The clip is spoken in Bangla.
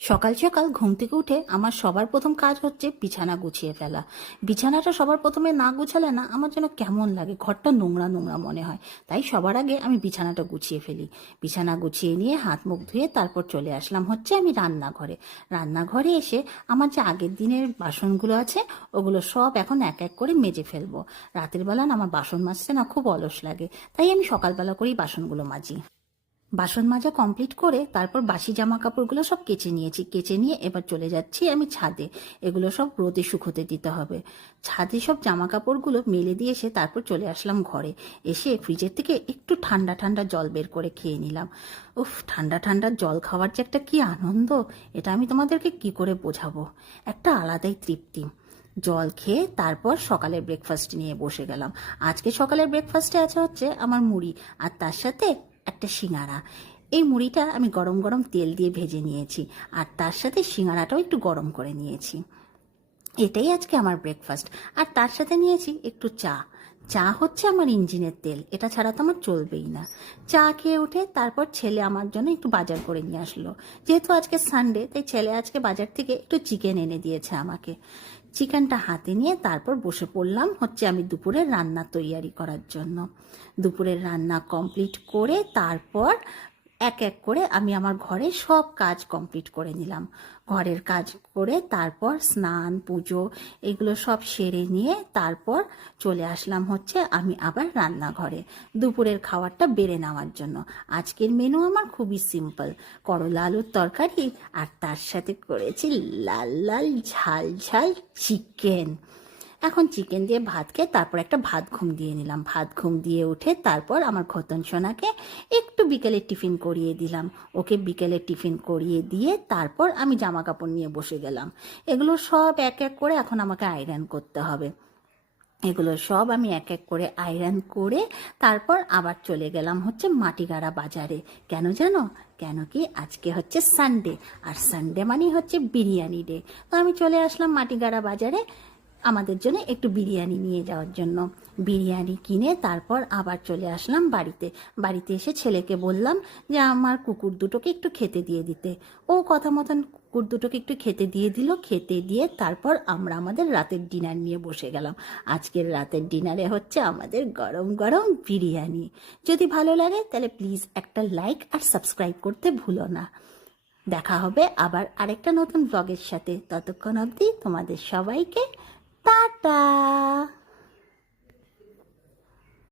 সকাল সকাল ঘুম থেকে উঠে আমার সবার প্রথম কাজ হচ্ছে বিছানা গুছিয়ে ফেলা। বিছানাটা সবার প্রথমে না গুছালে না আমার যেন কেমন লাগে, ঘরটা নোংরা নোংরা মনে হয়। তাই সবার আগে আমি বিছানাটা গুছিয়ে ফেলি। বিছানা গুছিয়ে নিয়ে হাত মুখ ধুয়ে তারপর চলে আসলাম হচ্ছে আমি রান্নাঘরে। রান্নাঘরে এসে আমার যে আগের দিনের বাসনগুলো আছে ওগুলো সব এখন এক এক করে মেজে ফেলবো। রাতের বেলা না আমার বাসন মাজতে না খুব অলস লাগে, তাই আমি সকালবেলা করেই বাসনগুলো মাজি। বাসন মাজা কমপ্লিট করে তারপর বাসি জামা কাপড়গুলো সব কেচে নিয়েছি। কেচে নিয়ে এবার চলে যাচ্ছি আমি ছাদে। এগুলো সব রোদে শুকোতে দিতে হবে। ছাদে সব জামা কাপড়গুলো মেলে দিয়ে এসে তারপর চলে আসলাম ঘরে। এসে ফ্রিজের থেকে একটু ঠান্ডা ঠান্ডা জল বের করে খেয়ে নিলাম। উফ, ঠান্ডা ঠান্ডা জল খাওয়ার যে একটা কি আনন্দ, এটা আমি তোমাদেরকে কি করে বোঝাবো। একটা আলাদাই তৃপ্তি। জল খেয়ে তারপর সকালের ব্রেকফাস্ট নিয়ে বসে গেলাম। আজকে সকালের ব্রেকফাস্টে আছে হচ্ছে আমার মুড়ি, আর তার সাথে একটা সিঙ্গারা। এই মুড়িটা আমি গরম গরম তেল দিয়ে ভেজে নিয়েছি, আর তার সাথে সিঙ্গারাটাও একটু গরম করে নিয়েছি। এটাই আজকে আমার ব্রেকফাস্ট। আর তার সাথে নিয়েছি একটু চা। চা হচ্ছে আমার ইঞ্জিনের তেল, এটা ছাড়া তো আমার চলবেই না। চা খেয়ে উঠে তারপর ছেলে আমার জন্য একটু বাজার করে নিয়ে আসলো। যেহেতু আজকে সানডে, তাই ছেলে আজকে বাজার থেকে একটু চিকেন এনে দিয়েছে আমাকে। চিকেনটা হাতে নিয়ে তারপর বসে পড়লাম হচ্ছে আমি দুপুরের রান্না তৈয়ারি করার জন্য। দুপুরের রান্না কমপ্লিট করে তারপর এক এক করে আমি আমার ঘরে সব কাজ কমপ্লিট করে নিলাম। ঘরের কাজ করে তারপর স্নান পুজো এগুলো সব সেরে নিয়ে তারপর চলে আসলাম হচ্ছে আমি আবার রান্নাঘরে দুপুরের খাবারটা বেড়ে নেওয়ার জন্য। আজকের মেনু আমার খুবই সিম্পল, করলা আলুর তরকারি, আর তার সাথে করেছি লাল লাল ঝাল ঝাল চিকেন। এখন চিকেন দিয়ে ভাত খেয়ে তারপর একটা ভাত ঘুম দিয়ে নিলাম। ভাত ঘুম দিয়ে উঠে তারপর আমার খতন সোনাকে একটু বিকেলে টিফিন করিয়ে দিলাম। ওকে বিকেলে টিফিন করিয়ে দিয়ে তারপর আমি জামা কাপড় নিয়ে বসে গেলাম। এগুলো সব এক এক করে এখন আমাকে আয়রন করতে হবে। এগুলো সব আমি এক এক করে আয়রন করে তারপর আবার চলে গেলাম হচ্ছে মাটিগাড়া বাজারে। কেন জানো? কেন কি আজকে হচ্ছে সানডে, আর সানডে মানে হচ্ছে বিরিয়ানি ডে। তো আমি চলে আসলাম মাটিগাড়া বাজারে আমাদের জন্য একটু বিরিয়ানি নিয়ে যাওয়ার জন্য। বিরিয়ানি কিনে তারপর আবার চলে আসলাম বাড়িতে। বাড়িতে এসে ছেলেকে বললাম যে আমার কুকুর দুটোকে একটু খেতে দিয়ে দিতে। ও কথা মতন কুকুর দুটোকে একটু খেতে দিয়ে দিল। খেতে দিয়ে তারপর আমরা আমাদের রাতের ডিনার নিয়ে বসে গেলাম। আজকের রাতের ডিনারে হচ্ছে আমাদের গরম গরম বিরিয়ানি। যদি ভালো লাগে তাহলে প্লিজ একটা লাইক আর সাবস্ক্রাইব করতে ভুলো না। দেখা হবে আবার আরেকটা নতুন ব্লগের সাথে। ততক্ষণ অবধি তোমাদের সবাইকে টাটা।